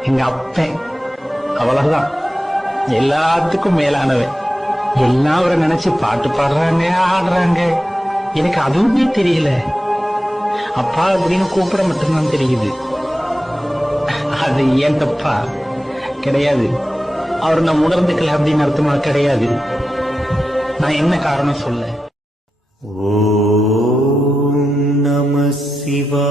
எங்க அப்பன் அவ்வளவுதான். எல்லாத்துக்கும் மேலானவன். எல்லாம் அவரை நினைச்சு பாட்டு பாடுறாங்க ஆடுறாங்க. எனக்கு அதுவுமே தெரியல. அப்பா அப்படின்னு கூப்பிட மட்டும்தான் தெரியுது. அது ஏன் தப்பா? கிடையாது. அவர் நம்ம உணர்ந்துக்கல அப்படின்னு அர்த்தமா? கிடையாது. நான் என்ன காரணம் சொல்ல? ஓ நம சிவா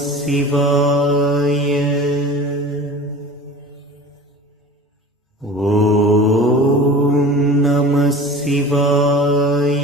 शिवाय। ॐ नमः शिवाय।